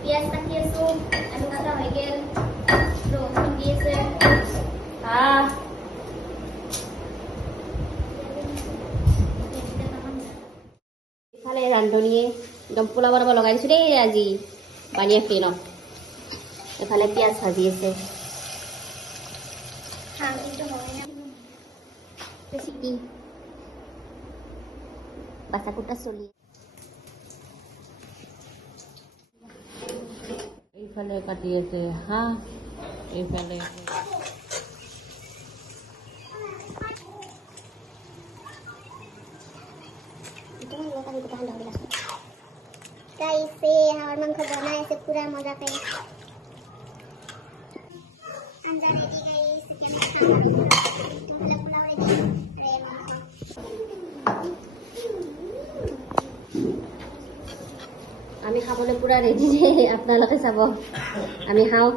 পিয়াজ কাটি আছো আলু কাটা হৈ গেল ৰহুন দি আছে ইফালে ৰান্ধনীয়ে একদম পোলা বনাব লগাই দিছো দেই আজি বানিয়া ফ্ৰেনত এফালে পিয়াজ ভাজি আছে রেসিপি বাসাকুটা চলি এইফালে কাটি আছে হাঁহ এইফালে कैसे हमार मांस बनाए से पूरा मजा पे अंडा ready guys chicken pulao ready আমি খাবলৈ পুৰা ৰেডি দেই আপোনালোকে চাব আমি খাওঁ